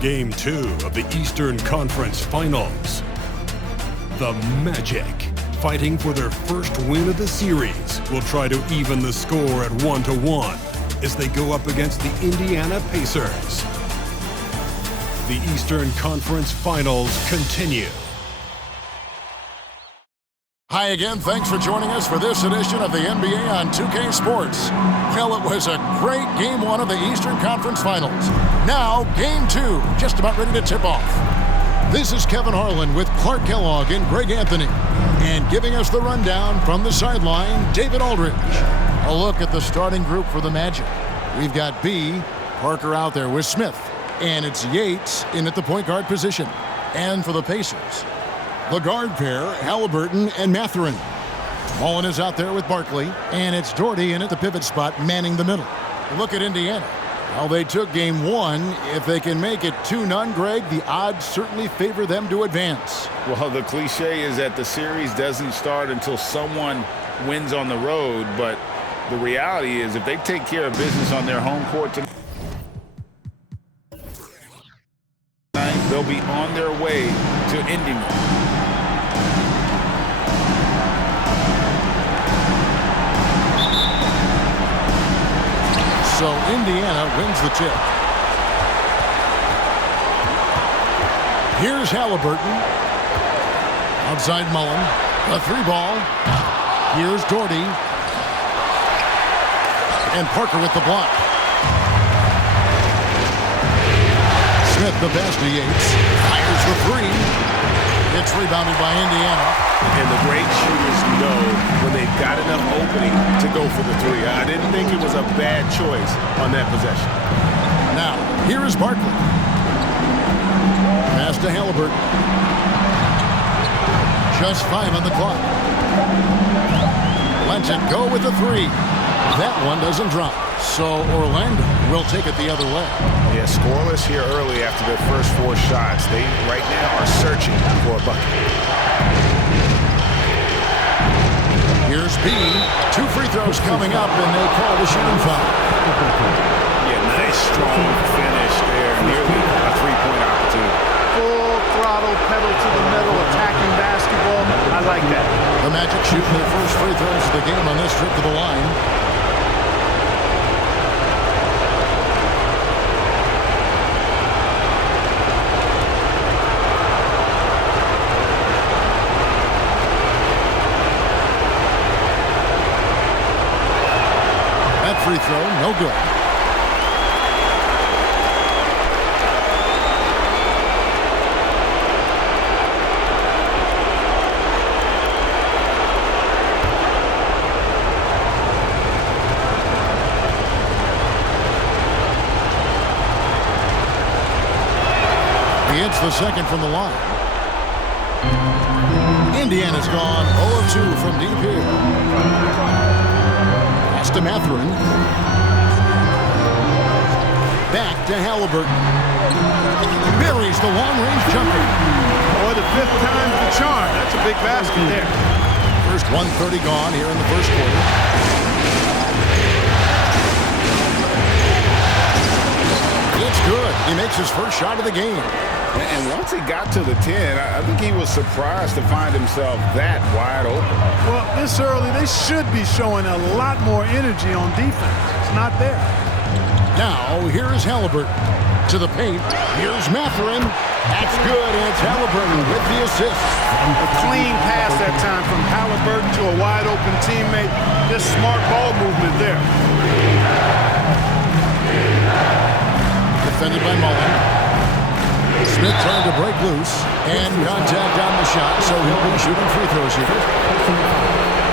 Game 2 of the Eastern Conference Finals. The Magic, fighting for their first win of the series, will try to even the score at 1-1 as they go up against the Indiana Pacers. The Eastern Conference Finals continue. Hi again, thanks for joining us for this edition of the NBA on 2K Sports. Well, it was a great Game 1 of the Eastern Conference Finals. Now, Game 2, just about ready to tip off. This is Kevin Harlan with Clark Kellogg and Greg Anthony. And giving us the rundown from the sideline, David Aldridge. A look at the starting group for the Magic. We've got B, Parker out there with Smith. And it's Yates in at the point guard position. And for the Pacers, the guard pair, Halliburton and Mathurin. Mullen is out there with Barkley, and it's Doherty in at the pivot spot, manning the middle. Look at Indiana. Well, they took Game 1. If they can make it 2-0, Greg, the odds certainly favor them to advance. Well, the cliche is that the series doesn't start until someone wins on the road, but the reality is if they take care of business on their home court tonight, they'll be on their way to ending it. So Indiana wins the tip. Here's Halliburton. Outside Mullen. A three ball. Here's Doherty. And Parker with the block. Smith the pass to Yates. Fires the three. It's rebounded by Indiana. And the great shooters know when they've got enough opening to go for the three. I didn't think it was a bad choice on that possession. Now, here is Barkley. Pass to Halliburton. Just 5 on the clock. Lets it go with the three. That one doesn't drop. So Orlando will take it the other way. Yeah, scoreless here early after their first 4 shots. They right now are searching for a bucket. Here's B. 2 free throws coming up, and they call the shooting foul. Yeah, nice strong finish there. Nearly a 3-point opportunity. Full throttle, pedal to the metal, attacking basketball. I like that. The Magic shooting their first free throws of the game on this trip to the line. Free throw, no good. He hits the second from the line. Indiana's gone 0-2 from deep here. Pass to Mathurin. Back to Halliburton. Buries the long-range jumper. Boy, the 5th time's the charm. That's a big basket there. First 1:30 gone here in the first quarter. It's good. He makes his first shot of the game. And once he got to the 10, I think he was surprised to find himself that wide open. Well, this early, they should be showing a lot more energy on defense. It's not there. Now, here is Halliburton. To the paint. Here's Mathurin. That's good, and it's Halliburton with the assist. A clean pass that time from Halliburton to a wide-open teammate. Just smart ball movement there. Defended by Mullen. Smith trying to break loose. And contact on the shot, so he'll be shooting free throws here.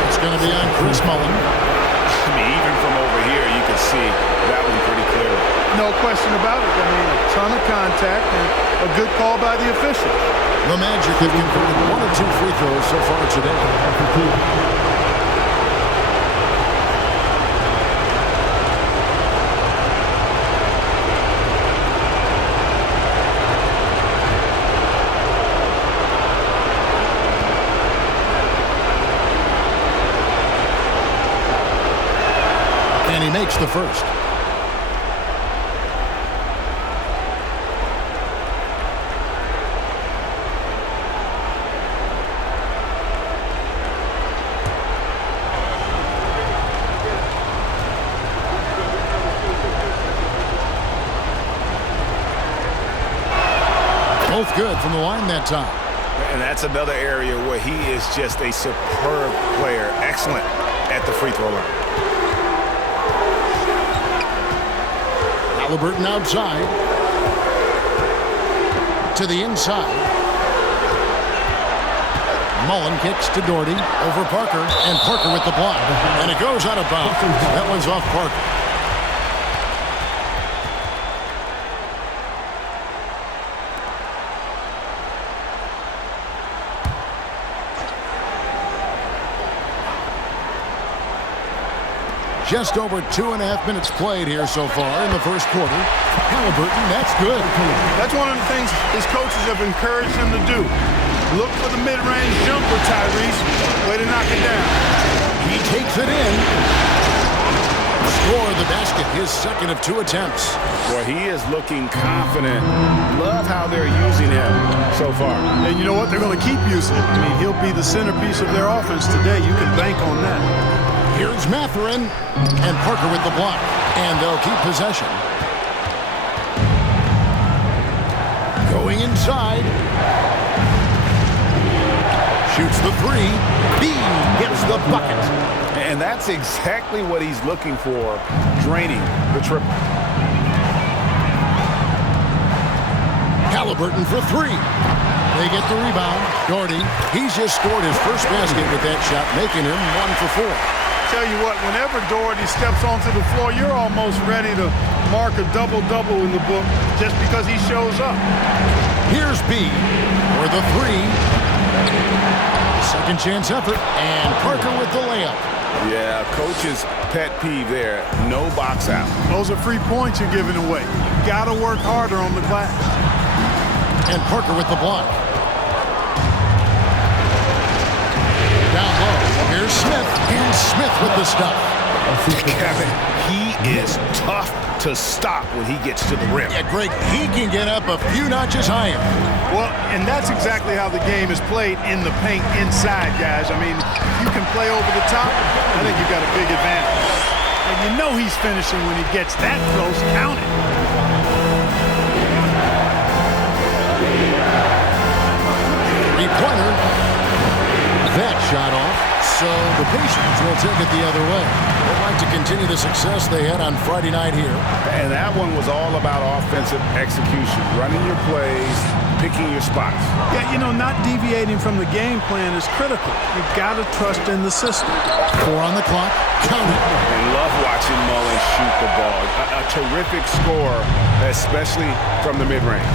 It's going to be on Chris Mullen. I mean, even from over here, you can see that one pretty clearly. No question about it. I mean, a ton of contact and a good call by the officials. The Magic have converted 1 or 2 free throws so far today. And he makes the first. both good from the line that time. And that's another area where he is just a superb player. Excellent at the free throw line. Haliburton outside. To the inside. Mullen kicks to Doherty over Parker, and Parker with the block. And it goes out of bounds. That one's off Parker. Just over 2.5 minutes played here so far in the first quarter. Haliburton, that's good. That's one of the things his coaches have encouraged him to do. Look for the mid-range jumper, Tyrese. Way to knock it down. He takes it in. Score the basket, his second of 2 attempts. Boy, he is looking confident. Love how they're using him so far. And you know what? They're going to keep using him. I mean, he'll be the centerpiece of their offense today. You can bank on that. Here's Mathurin, and Parker with the block, and they'll keep possession. Going inside. Shoots the 3. B gets the bucket. And that's exactly what he's looking for, draining the triple. Haliburton for 3. They get the rebound. Doherty, he's just scored his first basket with that shot, making him 1 for 4. Tell you what, whenever Doherty steps onto the floor, you're almost ready to mark a double-double in the book just because he shows up. Here's B for the 3. Second chance effort, and Parker with the layup. Yeah, coach's pet peeve there. No box out. Those are free points you're giving away. You got to work harder on the glass. And Parker with the block. Down low. Here's Smith, and Smith with the stuff. Kevin, he is tough to stop when he gets to the rim. Yeah, Greg, he can get up a few notches higher. Well, and that's exactly how the game is played in the paint inside, guys. I mean, you can play over the top. I think you've got a big advantage. And you know he's finishing when he gets that close. Count it. Three-pointer. That shot off, so the Pacers will take it the other way. They'd like to continue the success they had on Friday night here. And that one was all about offensive execution, running your plays, picking your spots. Yeah, you know, not deviating from the game plan is critical. You've got to trust in the system. 4 on the clock. Count it. And love watching Mullen shoot the ball. A terrific score, especially from the mid-range.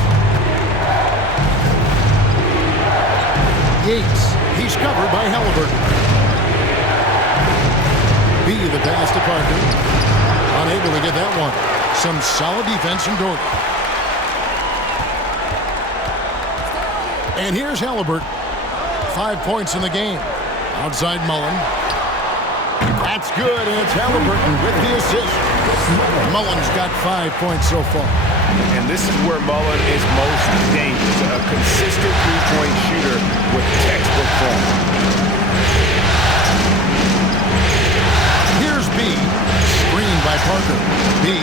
Yates. He's covered by Haliburton. B the pass to Parker. Unable to get that one. Some solid defense from Doherty. And here's Haliburton. 5 points in the game. Outside Mullen. That's good, and it's Haliburton with the assist. Mullen's got 5 points so far. And this is where Mullen is most dangerous. A consistent three-point shooter with textbook form. Here's B. Screened by Parker. B.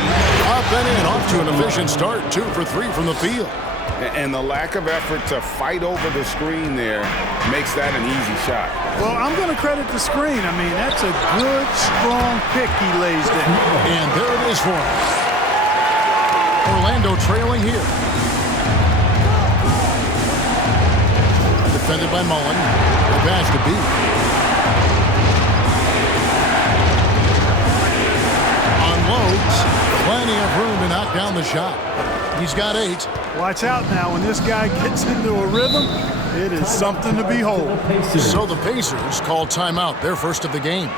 Up and in. Off to an efficient start. 2 for 3 from the field. And the lack of effort to fight over the screen there makes that an easy shot. Well, I'm going to credit the screen. I mean, that's a good, strong pick he lays there. And there it is for him. Orlando trailing here. Defended by Mullen. The pass to B. Unloads. Plenty of room to knock down the shot. He's got 8. Watch out now. When this guy gets into a rhythm, it is something to behold. So the Pacers call timeout, their first of the game.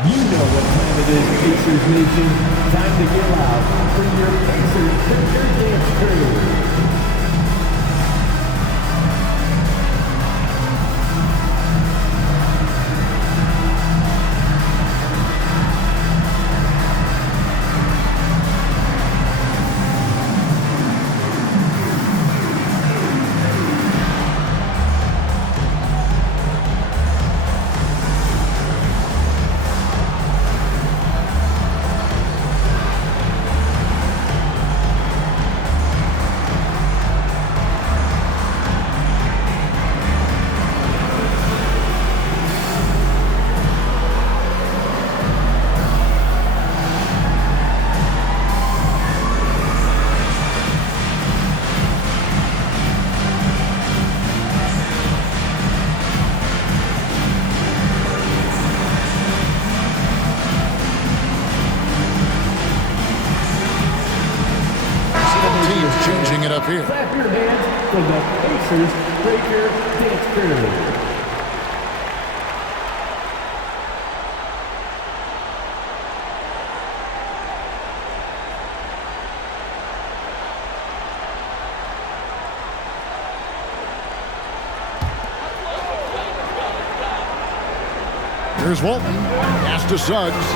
You know what time it is, Pacers Nation. Time to get loud for your Pacers Picture Dance Crew. field. Clap your hands for the Pacers Breaker Dance Crew. Here's Walton. Pass to Suggs.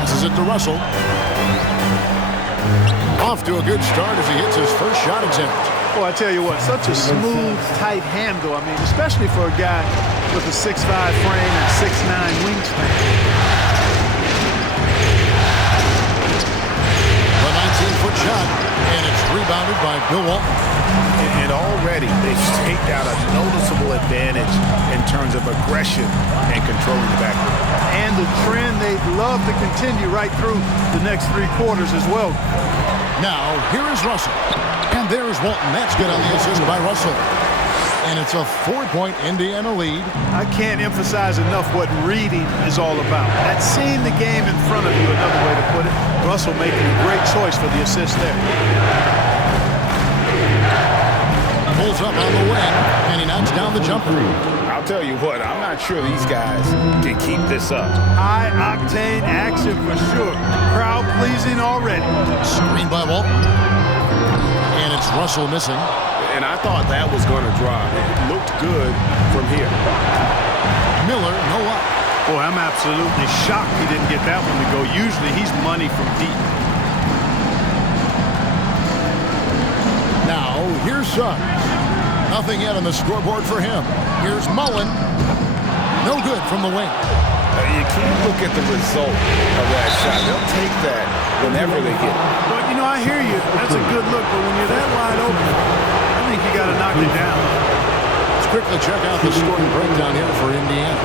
Passes it to Russell. Off to a good start as he hits his first shot attempt. Well, I tell you what, such a smooth, tight handle. I mean, especially for a guy with a 6'5" frame and 6'9" wingspan. A 19-foot shot, and it's rebounded by Bill Walton. And already they've staked out a noticeable advantage in terms of aggression and controlling the backcourt. And the trend they'd love to continue right through the next 3 quarters as well. Now, here is Russell. And there's Walton. That's good on the assist by Russell. And it's a 4-point Indiana lead. I can't emphasize enough what reading is all about. That's seeing the game in front of you, another way to put it. Russell making a great choice for the assist there. Pulls up on the wing, and he knocks down the jumper. I'll tell you what, I'm not sure these guys can keep this up. High-octane action for sure. Crowd-pleasing already. Screen by Walton. And it's Russell missing. And I thought that was going to drop. It looked good from here. Miller, no up. Boy, I'm absolutely shocked he didn't get that one to go. Usually he's money from deep. Now, here's Suggs. Nothing yet on the scoreboard for him. Here's Mullen. No good from the wing. You can't look at the result of that shot. They'll take that whenever they get it. But, you know, I hear you. That's a good look. But when you're that wide open, I think you got to knock it down. Let's quickly check out the scoring breakdown here for Indiana.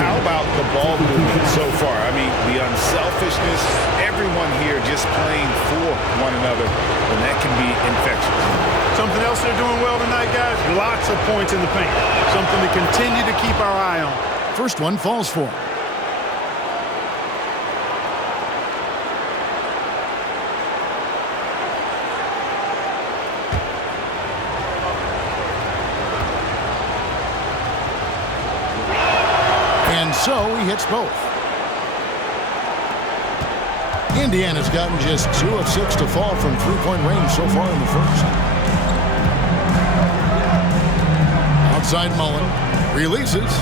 How about the ball movement so far? I mean, the unselfishness, everyone here just playing for one another, and that can be infectious. Something else they're doing well tonight, guys? Lots of points in the paint. Something to continue to keep our eye on. First one falls for him. And so he hits both. Indiana's gotten just 2 of 6 to fall from three-point range so far in the first. Outside Mullen, releases,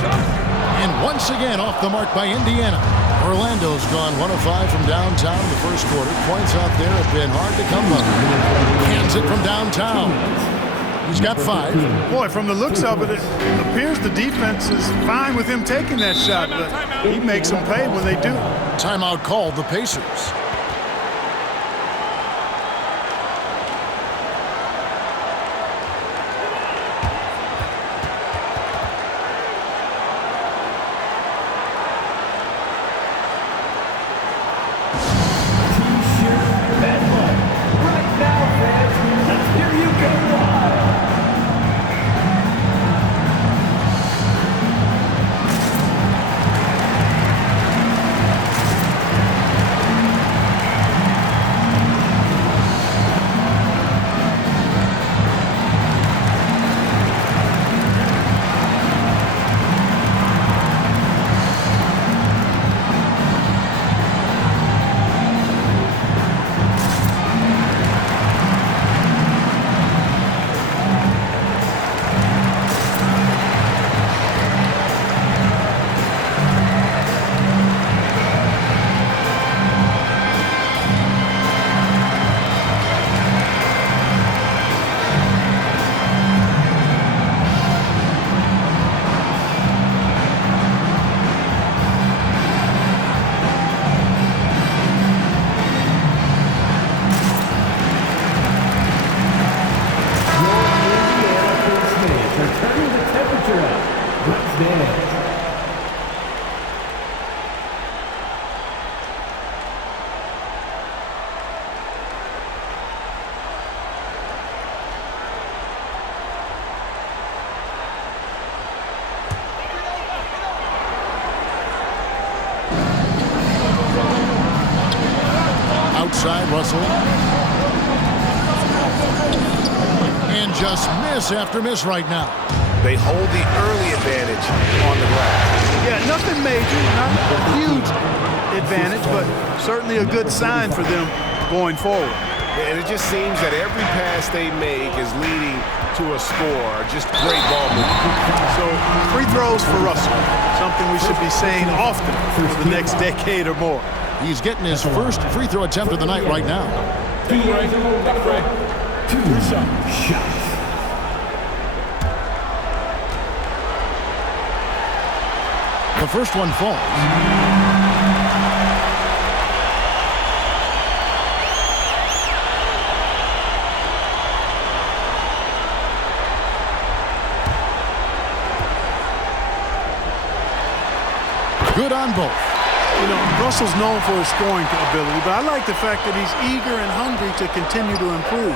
and once again off the mark by Indiana. Orlando's gone 1 of 5 from downtown in the first quarter. Points out there have been hard to come by. Hands it from downtown. He's got 5. Boy, from the looks of it, it appears the defense is fine with him taking that shot, but he makes them pay when they do. Timeout called the Pacers. Outside, Russell. And just miss after miss right now. They hold the early advantage on the ground. Yeah, nothing major, not a huge advantage, but certainly a good sign for them going forward. And it just seems that every pass they make is leading to a score. Just great ball movement. So free throws for Russell, something we should be saying often for the next decade or more. He's getting his first free throw attempt of the night right now. Two shots. The first one falls. Good on both. You know, Russell's known for his scoring ability, but I like the fact that he's eager and hungry to continue to improve.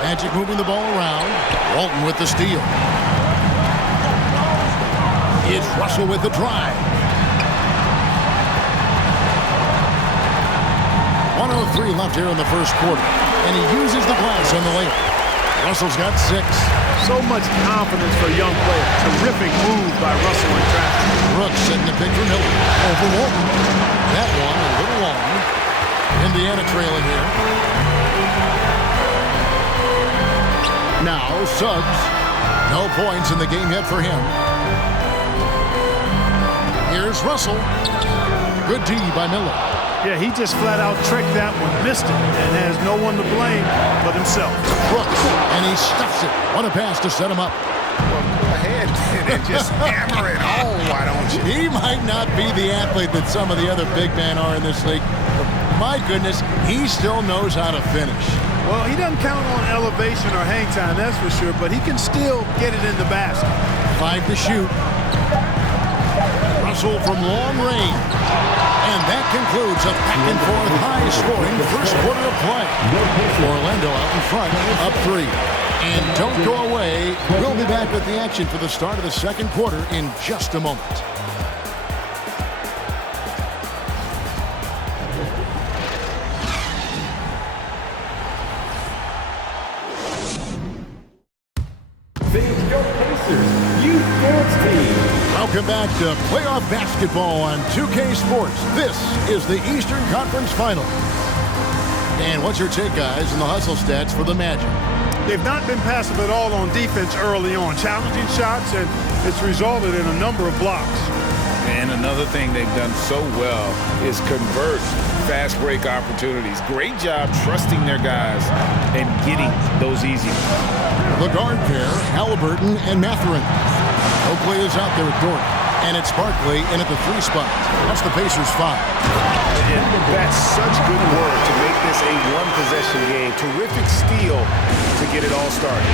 Magic moving the ball around. Walton with the steal. It's Russell with the drive. 1:03 left here in the first quarter, and he uses the glass on the layup. Russell's got 6. So much confidence for a young player. Terrific move by Russell in traffic. Brooks setting the pick for Miller. Over Walton. That one a little long. Indiana trailing here. Now Suggs. No points in the game yet for him. Here's Russell. Good D by Miller. Yeah, he just flat out tricked that one, missed it, and has no one to blame but himself. Brooks, and he stuffs it. What a pass to set him up. Well, go ahead and just hammer it home, why don't you? He might not be the athlete that some of the other big men are in this league. But my goodness, he still knows how to finish. Well, he doesn't count on elevation or hang time, that's for sure, but he can still get it in the basket. 5 to shoot. Russell from long range. And that concludes a back-and-forth high-scoring first quarter of play. Orlando out in front, up 3. And don't go away. We'll be back with the action for the start of the second quarter in just a moment. Welcome back to playoff basketball on 2K Sports. This is the Eastern Conference Finals. And what's your take, guys, in the hustle stats for the Magic? They've not been passive at all on defense early on. Challenging shots, and it's resulted in a number of blocks. And another thing they've done so well is convert fast break opportunities. Great job trusting their guys and getting those easy ones. The guard pair, Halliburton and Mathurin. Oakley is out there with Dort. And it's Barkley in at the 3 spot. That's the Pacers' 5. And that's such good work to make this a one-possession game. Terrific steal to get it all started.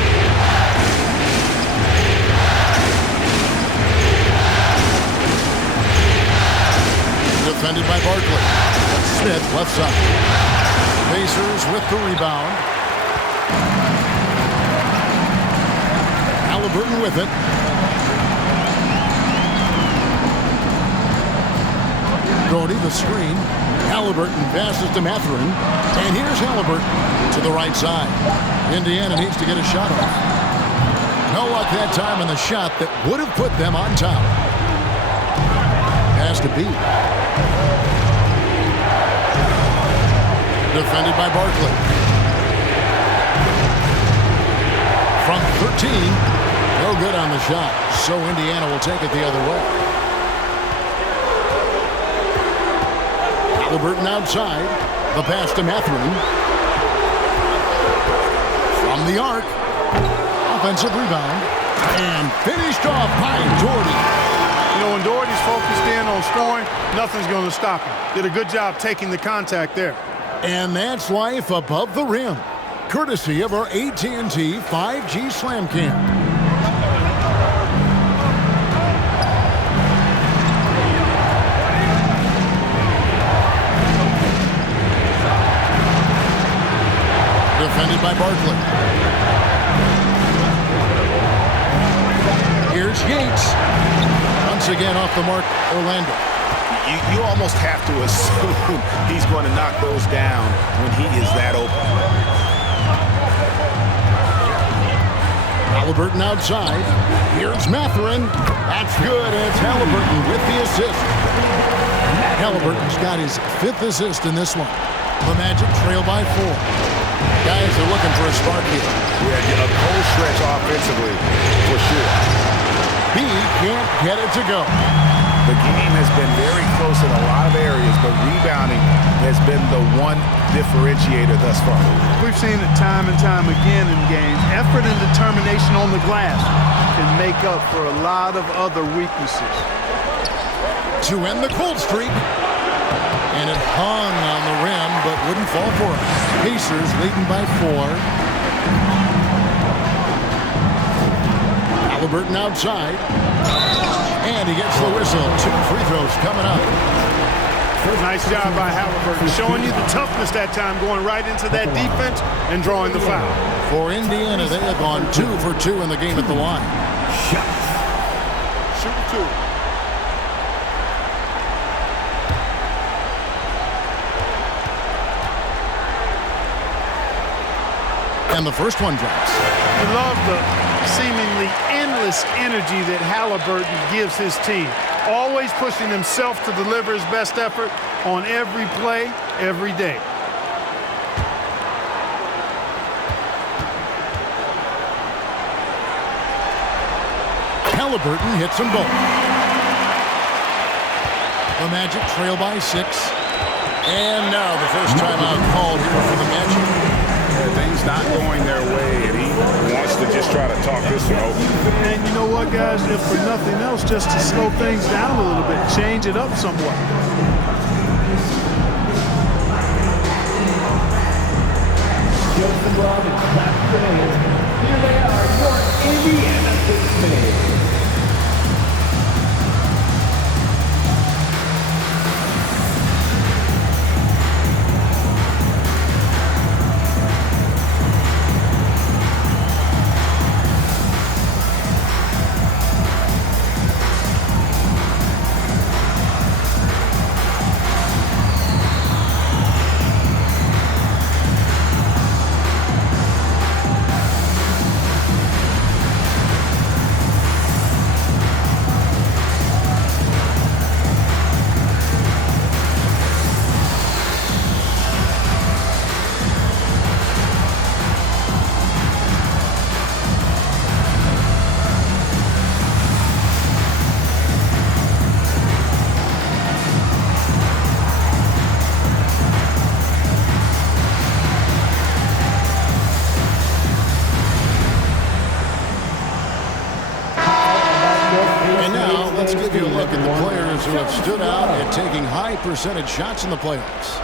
Defended by Barkley. Smith left side. Pacers with the rebound. Halliburton with it. Doherty the screen. Halliburton passes to Mathurin. And here's Halliburton to the right side. Indiana needs to get a shot off. No luck that time on the shot that would have put them on top. Has to be. Defended by Barkley. From 13. No good on the shot. So Indiana will take it the other way. Halliburton outside. The pass to Mathurin. From the arc. Offensive rebound. And finished off by Doherty. You know, when Doherty's focused in on scoring, nothing's going to stop him. Did a good job taking the contact there. And that's life above the rim. Courtesy of our AT&T 5G Slam Cam. Defended by Barkley. Here's Yates. Once again off the mark, Orlando. You almost have to assume he's going to knock those down when he is that open. Halliburton outside. Here's Mathurin. That's good. It's Halliburton with the assist. Halliburton's got his 5th assist in this one. The Magic trail by 4. Guys are looking for a spark here. Yeah, a cold stretch offensively, for sure. B can't get it to go. The game has been very close in a lot of areas, but rebounding has been the one differentiator thus far. We've seen it time and time again in games. Effort and determination on the glass can make up for a lot of other weaknesses. To end the cold streak. And it hung on the rim, but wouldn't fall for it. Pacers leading by 4. Halliburton outside. And he gets the whistle. 2 free throws coming up. Nice job by Halliburton, showing you the toughness that time, going right into that defense and drawing the foul. For Indiana, they have gone 2 for 2 in the game at the line. Shoot 2. And the first one drops. I love the seemingly endless energy that Halliburton gives his team. Always pushing himself to deliver his best effort on every play, every day. Halliburton hits them both. The Magic trail by 6. And now the first timeout called here for the Magic. Things not going their way, and he wants to just try to talk this one over. And you know what, guys? If for nothing else, just to slow things down a little bit, change it up somewhat. Joseph Robbins, Pat Grenade. Here they are, your Indiana Sixers. Who have stood out at taking high percentage shots in the playoffs.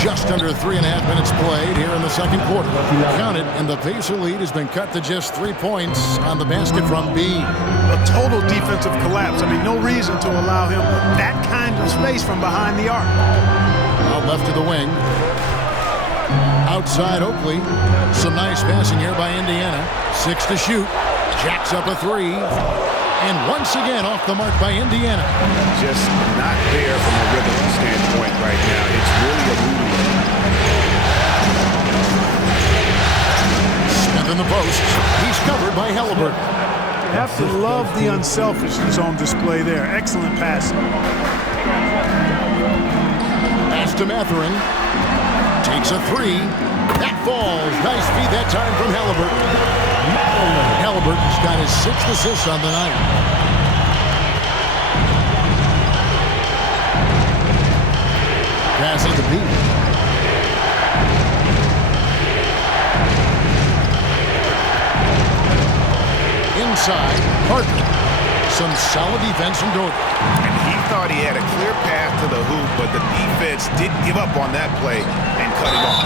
Just under 3.5 minutes played here in the second quarter. Counted, and the Pacer lead has been cut to just 3 points on the basket from B. A total defensive collapse. I mean, no reason to allow him that kind of space from behind the arc. Out left to the wing. Outside Oakley. Some nice passing here by Indiana. 6 to shoot. Jacks up a 3. And once again off the mark by Indiana. Just not there from a rhythm standpoint right now. It's really a movie. Smith in the post. He's covered by Halliburton. You have to love the unselfishness on display there. Excellent passing. Pass to Mathurin. Takes a 3. That falls. Nice feed that time from Halliburton. Halliburton's got his 6th assist on the night. Pass it to B. Inside, Parker. Some solid defense from Dorton. And he thought he had a clear path to the hoop, but the defense didn't give up on that play and cut him off.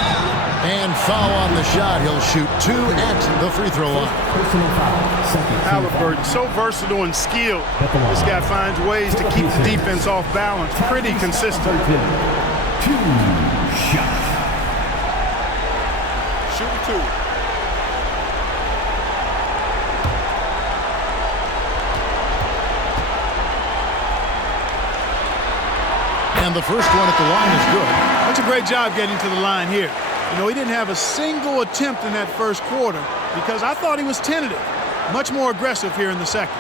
And foul on the shot. He'll shoot 2 at the free throw line. Personal foul. Second. Halliburton, so versatile and skilled. This guy finds ways to keep the defense off balance. Pretty consistent. 2 shots. Shooting 2. And the first one at the line is good. That's a great job getting to the line here. You know, he didn't have a single attempt in that first quarter because I thought he was tentative. Much more aggressive here in the second.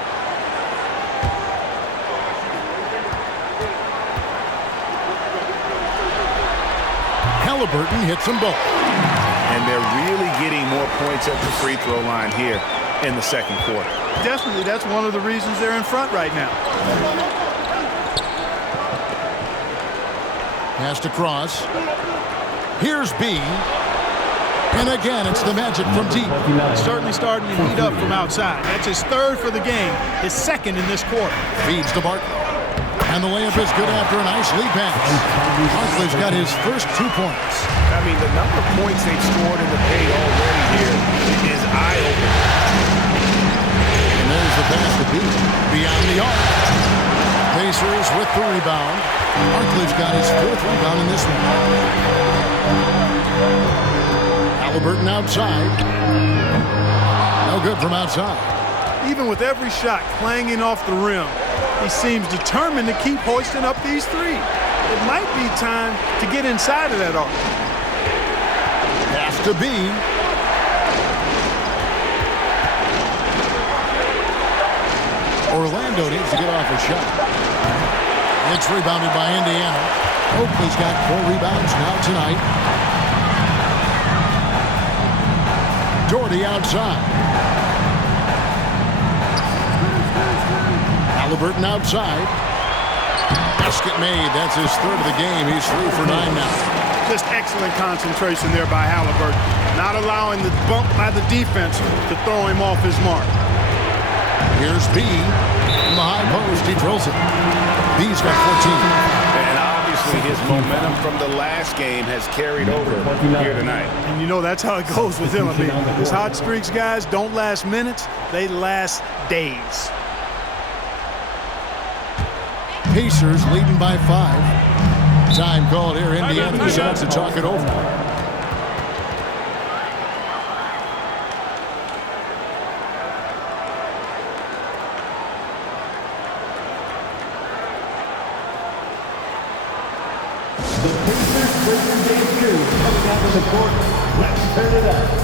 Halliburton hits them both. And they're really getting more points at the free throw line here in the second quarter. Definitely, that's one of the reasons they're in front right now. Pass to Cross. Here's B. And again, it's the Magic from deep. Certainly starting to heat up from outside. That's his third for the game, his second in this quarter. Feeds to Barkley. And the layup is good after a nice lead pass. Barkley's got his first 2 points. I mean, the number of points they've scored in the paint already here is eye-opening. And there's the pass to B. Beyond the arc. Pacers with the rebound. Barkley's got his 4th rebound in this one. Halliburton outside. No good from outside. Even with every shot clanging off the rim, he seems determined to keep hoisting up these threes. It might be time to get inside of that arc. Pass to B. Orlando needs to get off a shot. It's rebounded by Indiana. Oakley's got 4 rebounds now tonight. Doherty outside. Halliburton outside. Basket made. That's his 3rd of the game. He's 3 for 9 now. Just excellent concentration there by Halliburton. Not allowing the bump by the defense to throw him off his mark. Here's B. From the high post, he drills it. B's got 14. And obviously his momentum from the last game has carried over here tonight. And you know that's how it goes with him. I mean, his hot streaks, guys, don't last minutes. They last days. Pacers leading by 5. Time called here. Indiana decides to talk it over. The court. Let's turn it up.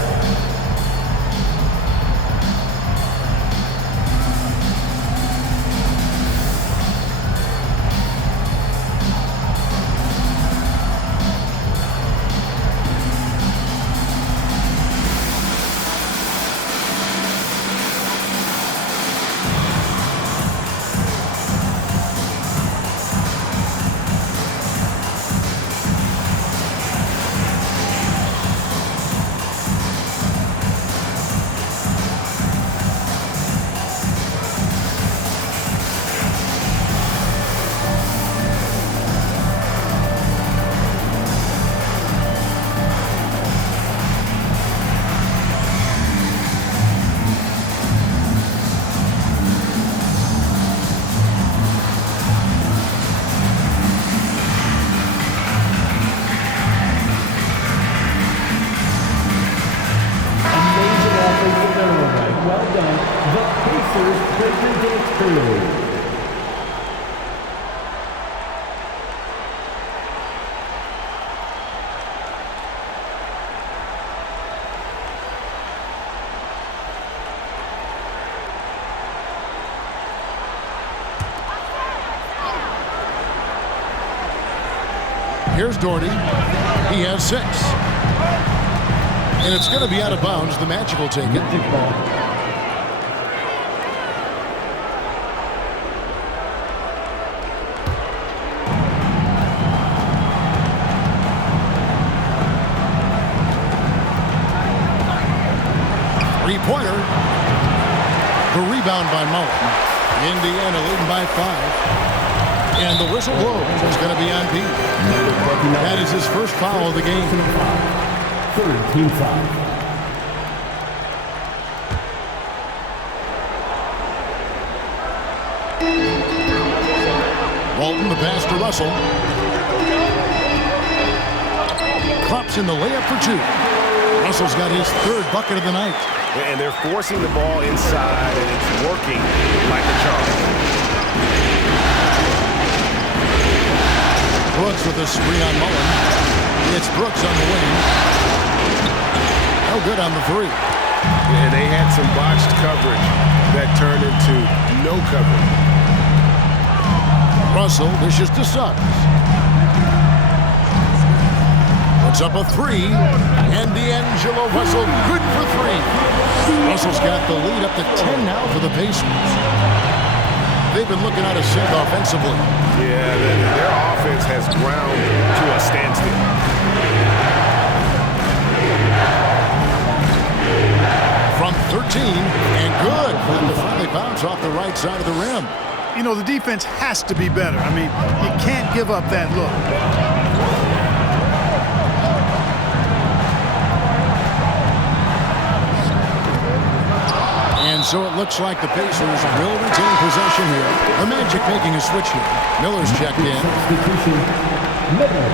Here's Doherty. He has 6. And it's going to be out of bounds. The Magic will take it. Three-pointer. The rebound by Mullen. Indiana leading by 5. And the whistle blows. It's going to be on Pete. That is his first foul of the game. third team foul. Walton, the pass to Russell. Drops in the layup for two. Russell's got his third bucket of the night. And they're forcing the ball inside, and it's working like a charm. Brooks with a screen on Mullen. It's Brooks on the wing. No good on the three. And they had some botched coverage that turned into no coverage. Russell dishes to Suggs. Puts up a three. And D'Angelo Russell, good for three. Russell's got the lead up to 10 now for the Pacers. They've been looking out of sync offensively. Yeah, their offense has ground to a standstill. From 13, and good. And to finally bounce off the right side of the rim. You know, the defense has to be better. I mean, you can't give up that look. And so it looks like the Pacers will retain possession here. The Magic making a switch here. Miller's checked in. Substitution, Miller.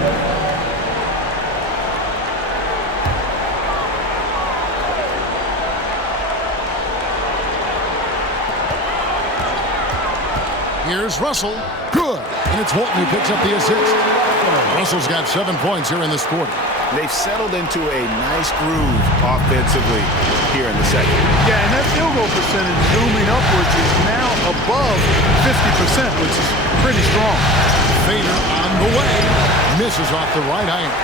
Here's Russell. Good. And it's Walton who picks up the assist. Russell's got 7 points here in this quarter. They've settled into a nice groove offensively here in the second. Yeah, and that field goal percentage zooming upwards is now above 50%, which is pretty strong. Fader on the way. Misses off the right iron.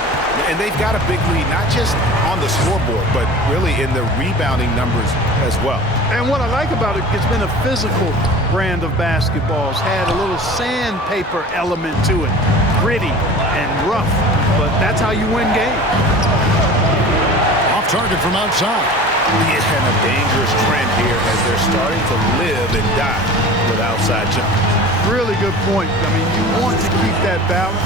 And they've got a big lead, not just on the scoreboard, but really in the rebounding numbers as well. And what I like about it, it's been a physical brand of basketball. It's had a little sandpaper element to it. Gritty and rough, but that's how you win games. Off target from outside. Yeah, and a dangerous trend here as they're starting to live and die with outside jumpers. Really good point. I mean, you want to keep that balance,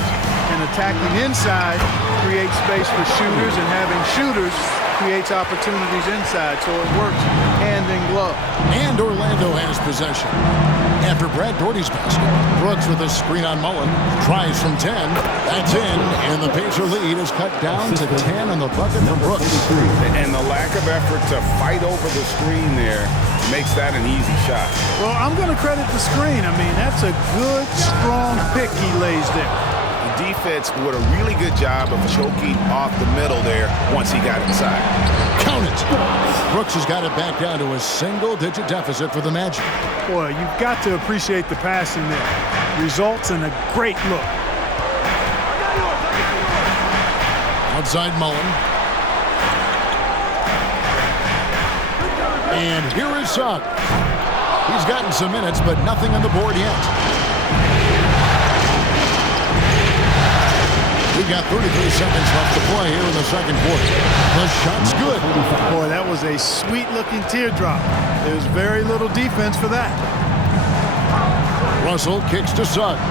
and attacking inside creates space for shooters, and having shooters creates opportunities inside, so it works hand in glove. And Orlando has possession. After Brad Doherty's basket, Brooks with a screen on Mullen. Tries from 10. That's in, and the Pacer lead is cut down to 10 on the bucket from Brooks. And the lack of effort to fight over the screen there makes that an easy shot. Well, I'm going to credit the screen. I mean, that's a good, strong pick he lays there. The defense did a really good job of choking off the middle there once he got inside. Count it. Brooks has got it back down to a single-digit deficit for the Magic. Boy, you've got to appreciate the passing there. Results in a great look. Outside Mullen. And here is Suggs. He's gotten some minutes, but nothing on the board yet. We've got 33 seconds left to play here in the second quarter. The shot's good. Boy, that was a sweet-looking teardrop. There's very little defense for that. Russell kicks to Suggs.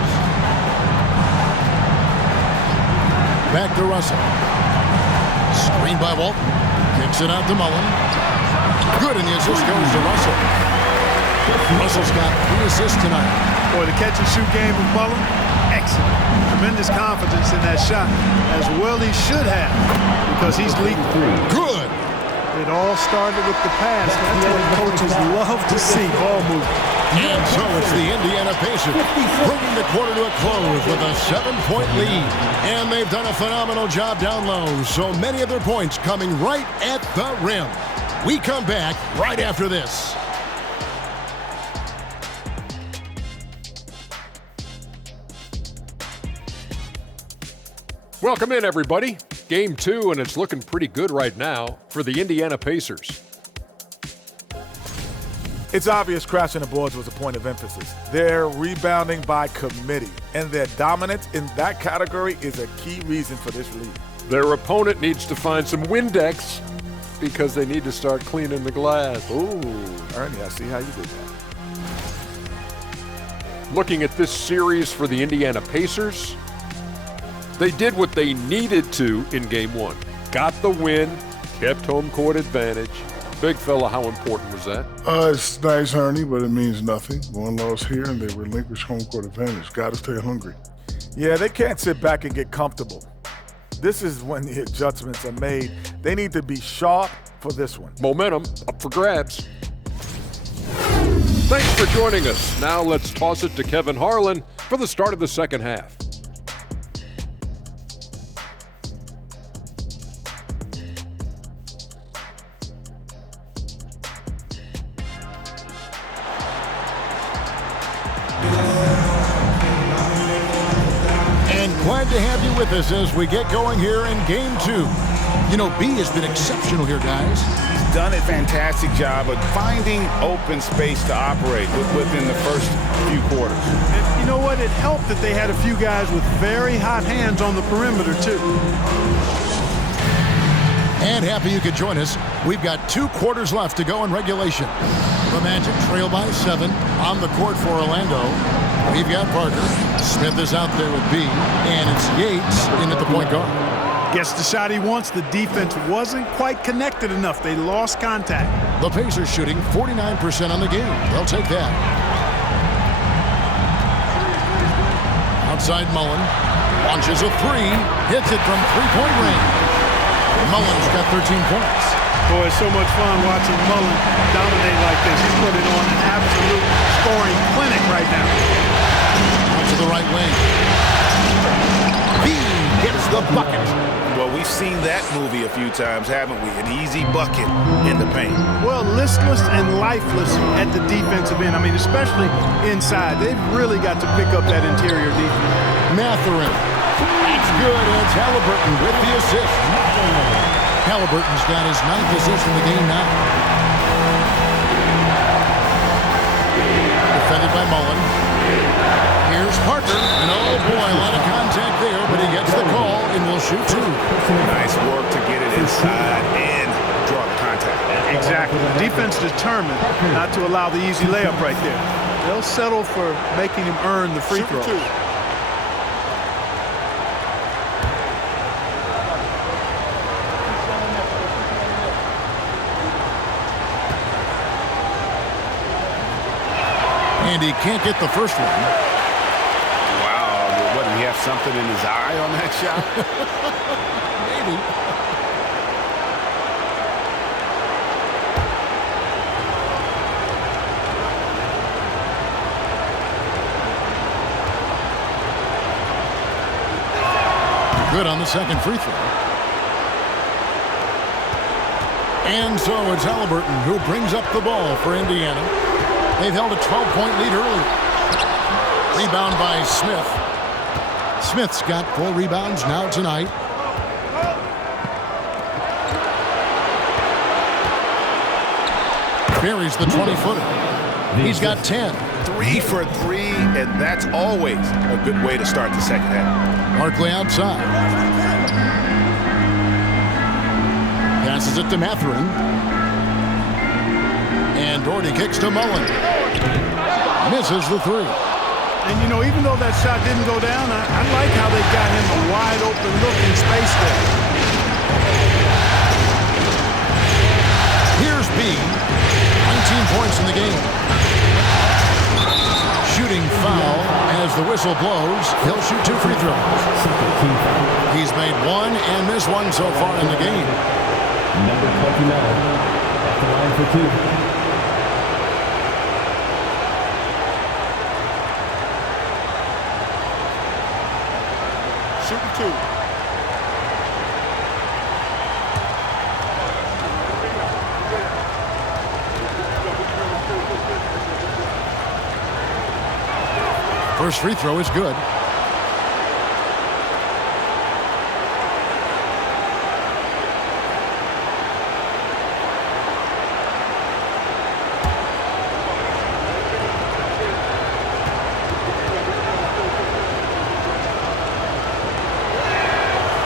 Back to Russell. Screen by Walton. Kicks it out to Mullen. Good, and the assist goes to Russell. Russell's got 3 assists tonight. Boy, the catch-and-shoot game of Mullen, excellent. Tremendous confidence in that shot, as well he should have, because he's leading. Good. It all started with the pass. That's what coaches love to see, ball movement. And so it's the Indiana Pacers bringing the quarter to a close with a 7-point lead. And they've done a phenomenal job down low, so many of their points coming right at the rim. We come back right after this. Welcome in, everybody. Game 2, and it's looking pretty good right now for the Indiana Pacers. It's obvious crashing the boards was a point of emphasis. They're rebounding by committee, and their dominance in that category is a key reason for this lead. Their opponent needs to find some Windex because they need to start cleaning the glass. Ooh, Ernie, I see how you did that. Looking at this series for the Indiana Pacers, they did what they needed to in Game 1. got the win, kept home court advantage. Big fella, how important was that? It's nice, Ernie, but it means nothing. One loss here, and they relinquish home court advantage. Got to stay hungry. Yeah, they can't sit back and get comfortable. This is when the adjustments are made. They need to be sharp for this one. Momentum up for grabs. Thanks for joining us. Now let's toss it to Kevin Harlan for the start of the second half. Glad to have you with us as we get going here in Game 2. You know, B has been exceptional here, guys. He's done a fantastic job of finding open space to operate within the first few quarters. And you know what? It helped that they had a few guys with very hot hands on the perimeter, too. And happy you could join us. We've got 2 quarters left to go in regulation. The Magic trail by 7 on the court for Orlando. We've got Parker. Smith is out there with B. And it's Yates in at the point guard. Gets the shot he wants. The defense wasn't quite connected enough. They lost contact. The Pacers shooting 49% on the game. They'll take that. Outside Mullen. Launches a 3. Hits it from three-point range. Mullen's got 13 points. Boy, it's so much fun watching Mullen dominate like this. He's putting on an absolute scoring clinic right now. Out to the right wing. B gets the bucket. Well, we've seen that movie a few times, haven't we? An easy bucket in the paint. Well, listless and lifeless at the defensive end. I mean, especially inside. They've really got to pick up that interior defense. Mathurin. That's good. It's Halliburton with the assist. Halliburton's got his 9th assist in the game now. Defended by Mullen. Here's Parker. And oh boy, a lot of contact there, but he gets the call and will shoot 2. Nice work to get it inside and draw the contact. Exactly. The defense determined not to allow the easy layup right there. They'll settle for making him earn the free throw. And he can't get the first one. Wow. What, did he have something in his eye on that shot? Maybe. Good on the second free throw. And so it's Halliburton who brings up the ball for Indiana. They've held a 12-point lead early. Rebound by Smith. Smith's got 4 rebounds now tonight. Buries the 20-footer. He's got 10. 3 for 3, and that's always a good way to start the second half. Barkley outside. Passes it to Mathurin. And Doherty kicks to Mullen. Misses the 3. And, you know, even though that shot didn't go down, I like how they got him a wide open look in space there. Here's B. 19 points in the game. Shooting foul as the whistle blows. He'll shoot 2 free throws. He's made 1 and missed 1 so far in the game. Number 29 at the line for 2. Shooting 2. First free throw is good.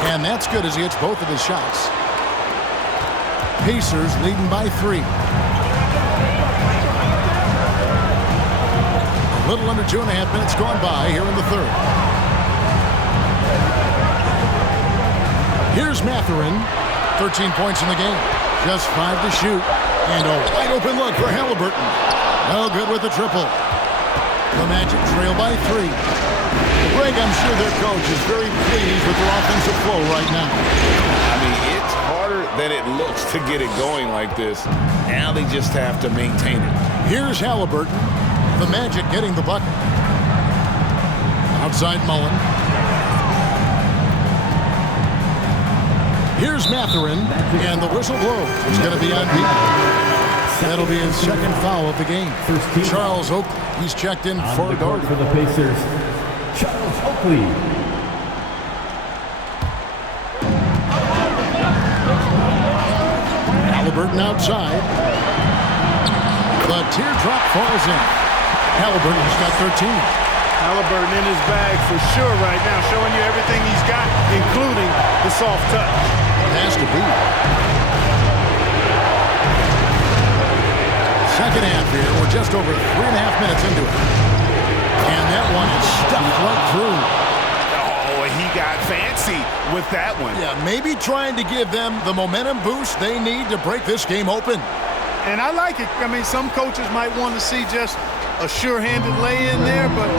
And that's good as he hits both of his shots. Pacers leading by 3. A little under 2.5 minutes gone by here in the third. Here's Mathurin. 13 points in the game. Just 5 to shoot. And a wide open look for Halliburton. No good with the triple. The Magic trail by 3. Greg, I'm sure their coach is very pleased with their offensive flow right now. I mean, it's harder than it looks to get it going like this. Now they just have to maintain it. Here's Halliburton. The Magic getting the bucket. Outside Mullen. Here's Mathurin, and the whistle blows. It's going to be on beat. That'll be his second foul of the game. Charles Oakley, he's checked in for Doherty. For the Pacers, Charles Oakley. Halliburton outside. The teardrop falls in. Halliburton's got 13. Halliburton in his bag for sure right now, showing you everything he's got, including the soft touch. Has to be. Second half here. We're just over 3.5 minutes into it. And that one is stuffed right through. Oh, he got fancy with that one. Yeah, maybe trying to give them the momentum boost they need to break this game open. And I like it. I mean, some coaches might want to see just a sure-handed lay-in there, but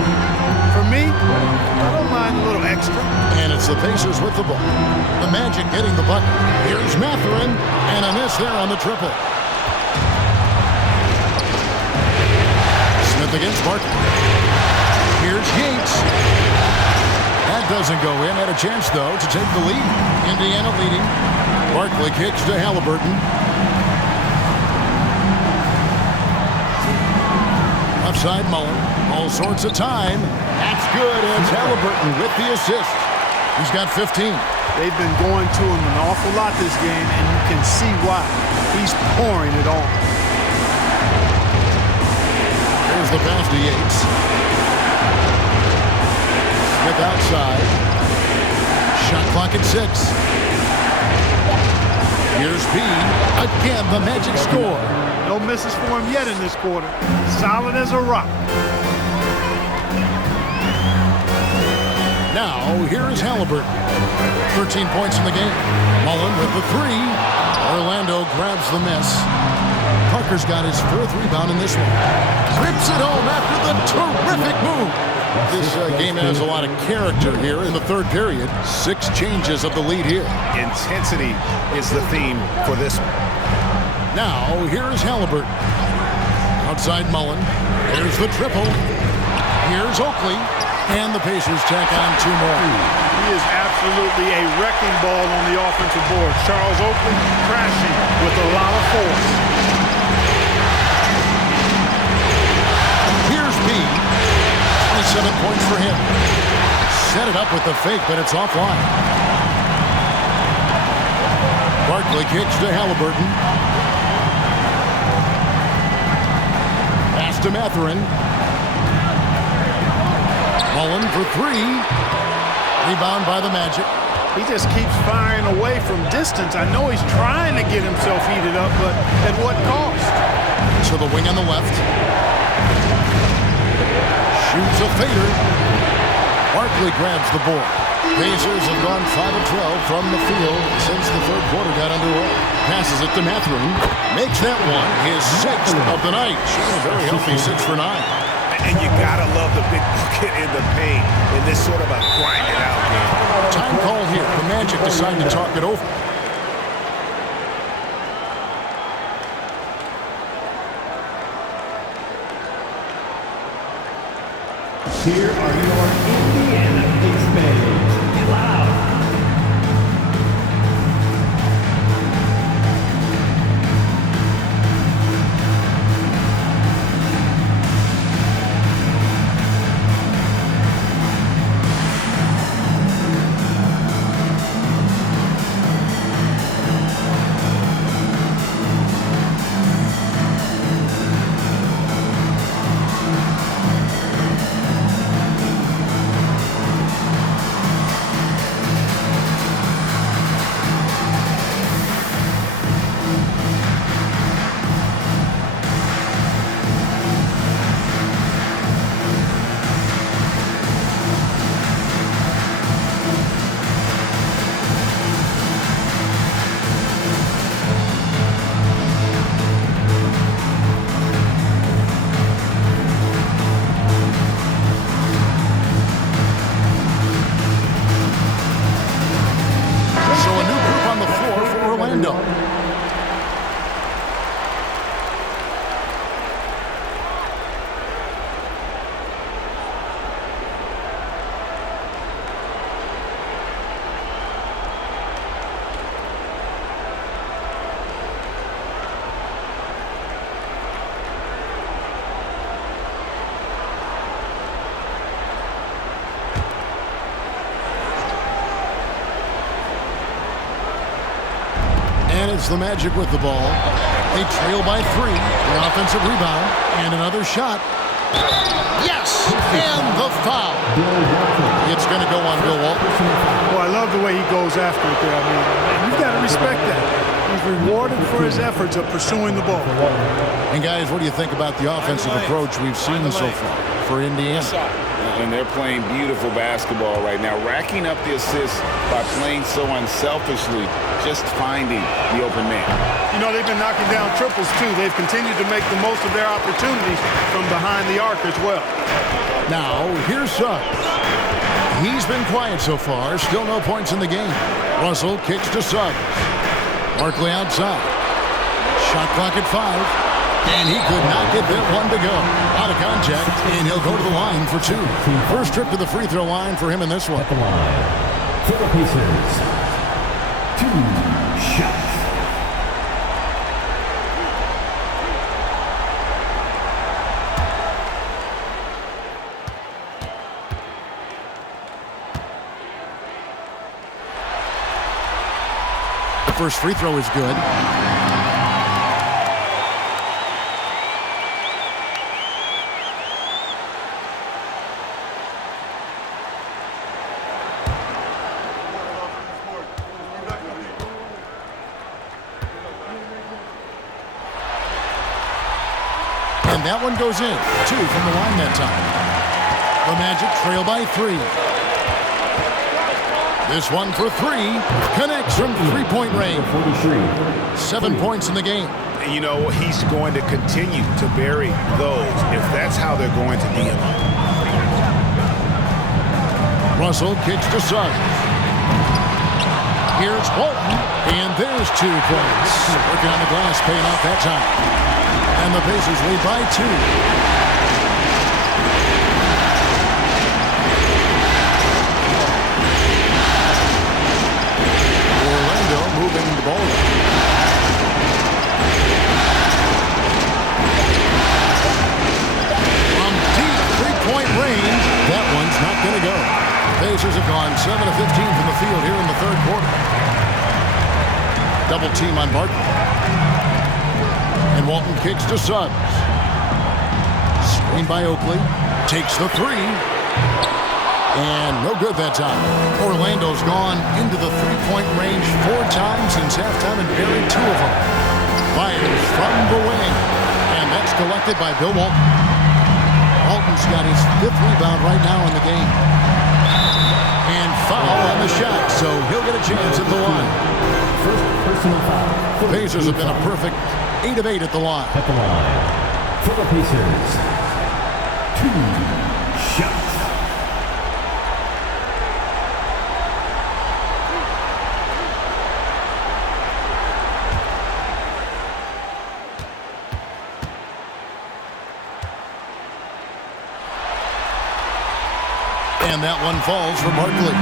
for me, I don't mind a little extra. And it's the Pacers with the ball. The Magic getting the bucket. Here's Mathurin, and a miss there on the triple. Smith against Barkley. Here's Yates. That doesn't go in. Had a chance, though, to take the lead. Indiana leading. Barkley kicks to Halliburton. Outside Mullen. All sorts of time. That's good. It's Halliburton with the assist. He's got 15. They've been going to him an awful lot this game, and you can see why. He's pouring it on. Here's the pass to Yates. Smith outside. Shot clock at 6. Here's B. Again, the Magic score. No misses for him yet in this quarter. Solid as a rock. Now, here is Halliburton. 13 points in the game. Mullen with the 3. Orlando grabs the miss. Parker's got his 4th rebound in this one. Rips it home after the terrific move. This game has a lot of character here in the third period. 6 changes of the lead here. Intensity is the theme for this one. Now, here is Halliburton. Outside Mullen. There's the triple. Here's Oakley. And the Pacers tack on 2 more. He is absolutely a wrecking ball on the offensive board. Charles Oakley crashing with a lot of force. Here's B. 27 points for him. Set it up with the fake, but it's offline. Barkley kicks to Halliburton. Pass to Mathurin. Mullen for 3. Rebound by the Magic. He just keeps firing away from distance. I know he's trying to get himself heated up, but at what cost? To the wing on the left. Shoots a fader. Barkley grabs the board. Pacers have gone 5 of 12 from the field since the third quarter got underway. Passes it to Mathurin. Makes that one his 6th of the night. Shooting a very healthy 6 for 9. And you gotta love the big bucket in the paint in this sort of a grind-it-out game. Time called here. The Magic decide to talk it over. Here are your Indiana Pacers. Loud. it's the Magic with the ball. They trail by 3. The offensive rebound. And another shot. Yes! And the foul. It's going to go on Bill Walton. Well, I love the way he goes after it there. I mean, you've got to respect that. He's rewarded for his efforts of pursuing the ball. And guys, what do you think about the offensive approach we've seen so far for Indiana? And they're playing beautiful basketball right now, racking up the assists by playing so unselfishly, just finding the open man. You know, they've been knocking down triples, too. They've continued to make the most of their opportunities from behind the arc as well. Now, here's Suggs. He's been quiet so far. Still no points in the game. Russell kicks to Suggs. Barkley outside. Shot clock at 5. And he could not get that one to go. Out of contact, and he'll go to the line for 2. First trip to the free throw line for him in this one. At the line for the Pacers. 2 shots. The first free throw is good. And that one goes in. 2 from the line that time. The Magic trail by 3. This one for 3. Connects from three-point range. 7 points in the game. You know, he's going to continue to bury those if that's how they're going to be him. Russell kicks to Suggs. Here's Walton. And there's 2 points. Working on the glass, paying off that time. And the Pacers lead by 2. Orlando moving the ball. From deep three-point range, that one's not going to go. The Pacers have gone 7 of 15 from the field here in the third quarter. Double team on Barton. And Walton kicks to Suggs. Screen by Oakley. Takes the 3. And no good that time. Orlando's gone into the three-point range 4 times since halftime and buried 2 of them. Fires from the wing. And that's collected by Bill Walton. Walton's got his 5th rebound right now in the game. And foul on the shot, so he'll get a chance at the line. First personal foul. The Pacers have been a perfect 8 of 8 at the line. At the line for the Pacers. 2 shots. And that one falls for Barkley.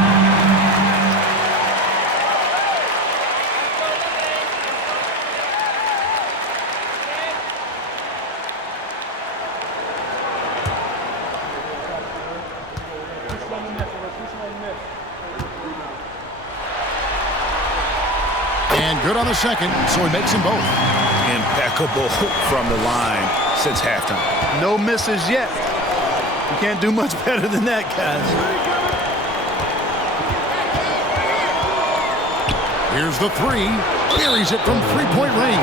And good on the second, so he makes them both. Impeccable from the line since halftime. No misses yet. You can't do much better than that, guys. Here's the 3. Buries it from three-point range.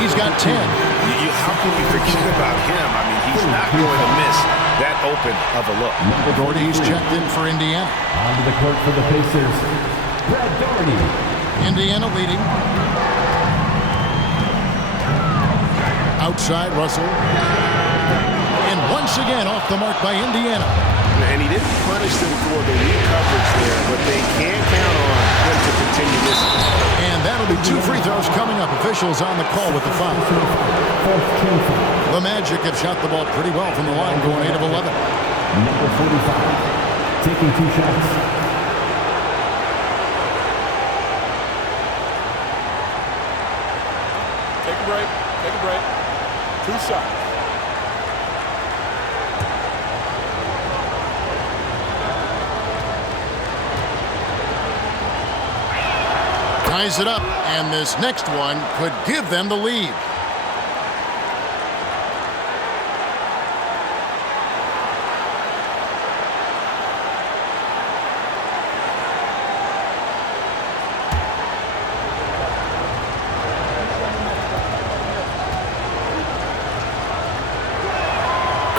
He's got 10. How can you forget about him? I mean, he's not going to miss that open of a look. Doherty's checked in for Indiana. Onto the court for the Pacers. Brad Doherty. Indiana leading. Outside, Russell. And once again off the mark by Indiana. And he didn't punish them for the weak coverage there, but they can't count on him to continue this. And that'll be 2 free throws coming up. Officials on the call with the foul. The Magic have shot the ball pretty well from the line, going 8 of 11. Number 45, taking 2 shots. Take a break. Take a break. 2 shots. Ties it up, and this next one could give them the lead.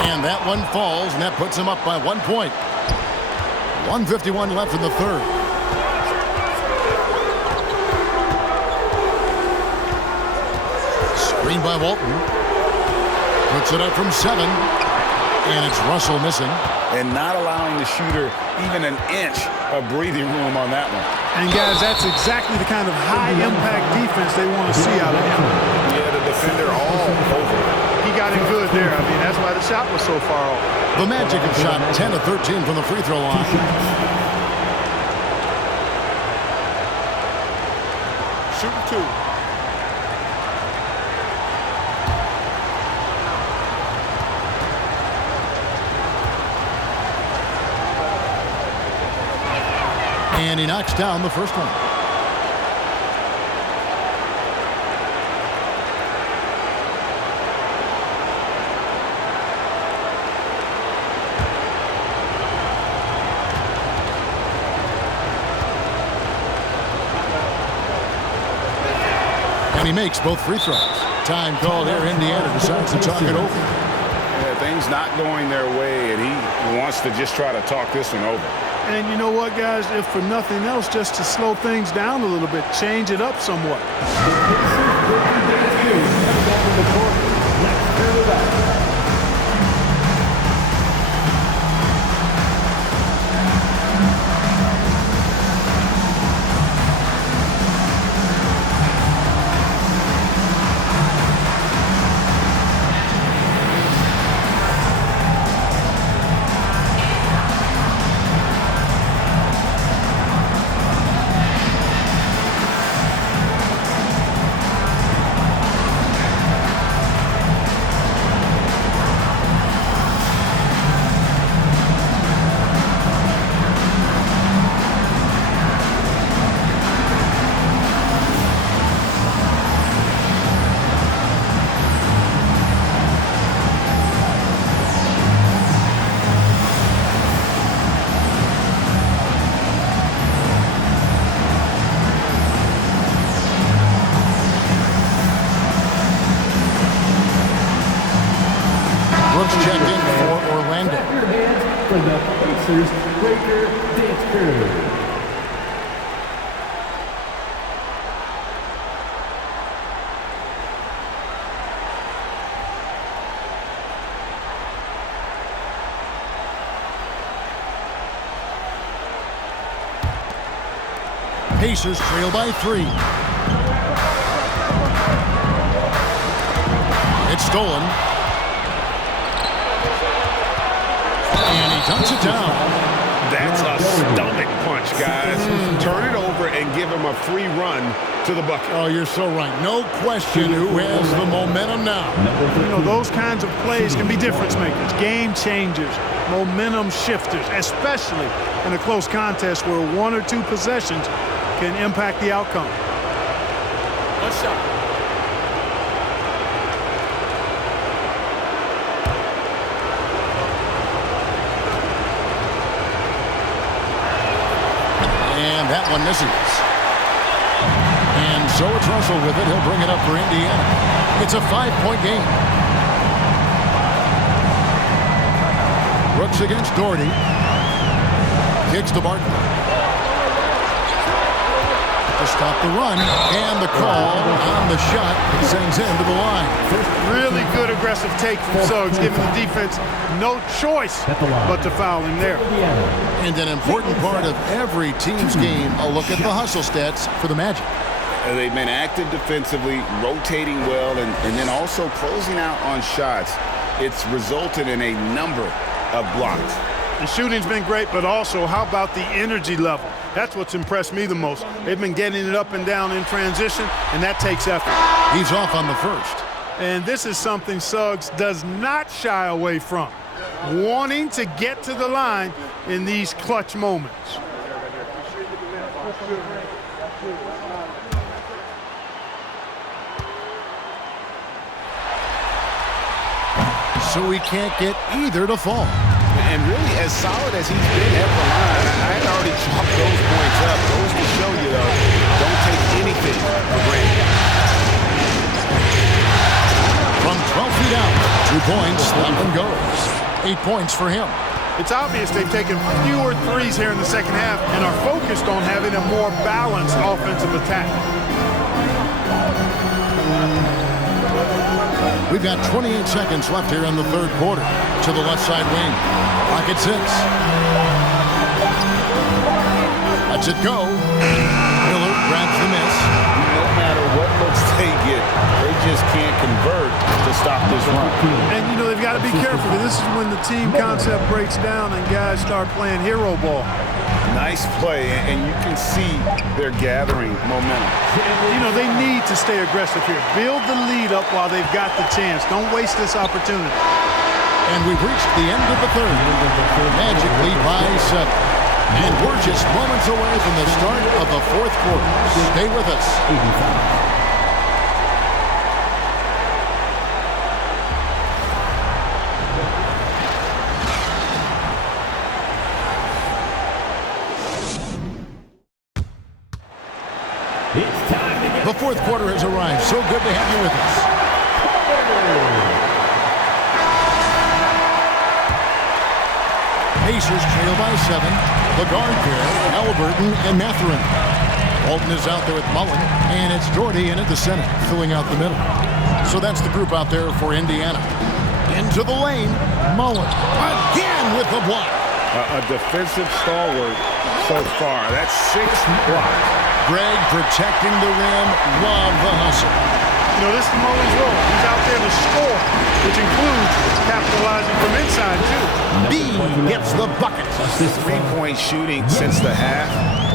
And that one falls, and that puts them up by 1 point. 1:51 left in the third. Screen by Walton. Puts it up from 7. And it's Russell missing. And not allowing the shooter even an inch of breathing room on that one. And, guys, that's exactly the kind of high-impact defense they want to see out of him. Yeah, the defender all over. He got him good there. I mean, that's why the shot was so far off. The Magic have shot 10 of 13 from the free throw line. Shooting 2. And he knocks down the first one. And he makes both free throws. Time called here. Indiana decides to talk it over. Yeah, things not going their way, and he wants to just try to talk this one over. And you know what, guys? If for nothing else, just to slow things down a little bit, change it up somewhat. Checked in for Orlando. Your hands for the Pacers Breaker Dance Crew. Pacers trail by 3. It's stolen. And he dunks it down. That's a stomach punch, guys. Turn it over and give him a free run to the bucket. Oh, you're so right. No question who has the momentum now. You know, those kinds of plays can be difference makers, game changers, momentum shifters, especially in a close contest where 1 or 2 possessions can impact the outcome. One shot. And that one misses. And so it's Russell with it. He'll bring it up for Indiana. It's a 5-point game. Brooks against Doherty. Kicks to Barton. To stop the run. And the call on the shot that sends him to the line. Really good aggressive take from Suggs, giving the defense no choice but to foul him there. And an important part of every team's game, a look at the hustle stats for the Magic. They've been active defensively, rotating well, and then also closing out on shots. It's resulted in a number of blocks. The shooting's been great, but also how about the energy level? That's what's impressed me the most. They've been getting it up and down in transition, and that takes effort. He's off on the first. And this is something Suggs does not shy away from, wanting to get to the line in these clutch moments. So he can't get either to fall. And really, as solid as he's been at the line, I had already chopped those points up. Goes to show you, though, don't take anything for granted. From 12 feet out, 2 points, up and goes. 8 points for him. It's obvious they've taken fewer threes here in the second half and are focused on having a more balanced offensive attack. We've got 28 seconds left here in the third quarter. To the left side wing. Clock at 6. Lets it go. Miller grabs the miss. No matter what looks they get, they just can't convert to stop this run. And, you know, they've got to be careful because this is when the team concept breaks down and guys start playing hero ball. Nice play, and you can see they're gathering momentum. You know, they need to stay aggressive here. Build the lead up while they've got the chance. Don't waste this opportunity. And we've reached the end of the third. Magic lead by 7. And we're just moments away from the start of the fourth quarter. Stay with us. The fourth quarter has arrived. So good to have you with us. Pacers trail by 7. The guard pair, Halliburton and Mathurin. Walton is out there with Mullen, and it's Doherty in at the center, filling out the middle. So that's the group out there for Indiana. Into the lane, Mullen again with the block. A defensive stalwart so far. That's 6 blocks. Greg protecting the rim. Love the hustle. You know, this is Mullen's role. He's out there to score, which includes capitalizing from inside, too. Bean gets the bucket. Three-point shooting since the half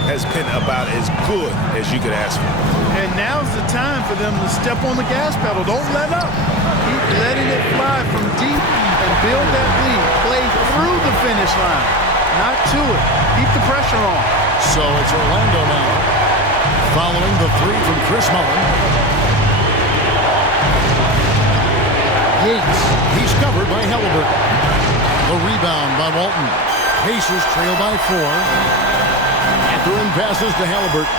has been about as good as you could ask for. And now's the time for them to step on the gas pedal. Don't let up. Keep letting it fly from deep and build that lead. Play through the finish line, not to it. Keep the pressure on. So it's Orlando now, following the 3 from Chris Mullen. Yates, he's covered by Halliburton. The rebound by Walton. Pacers trail by 4. Mathurin passes to Halliburton.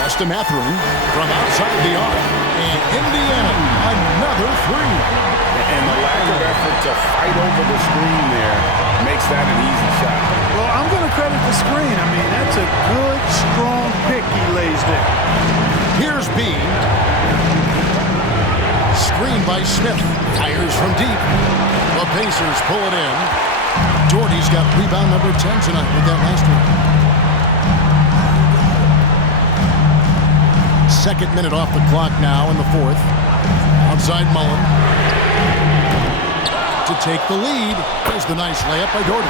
Pass to Mathurin from outside the arc. And Indiana, another 3. And the lack of effort to fight over the screen there makes that an easy shot. Well, I'm going to credit the screen. I mean, that's a good, strong pick he lays there. Here's Bean. Screen by Smith. Fires from deep. The Pacers pull it in. Doherty's got rebound number 10 tonight with that last one. Second minute off the clock now in the fourth. Outside Mullen. To take the lead. There's the nice layup by Doherty.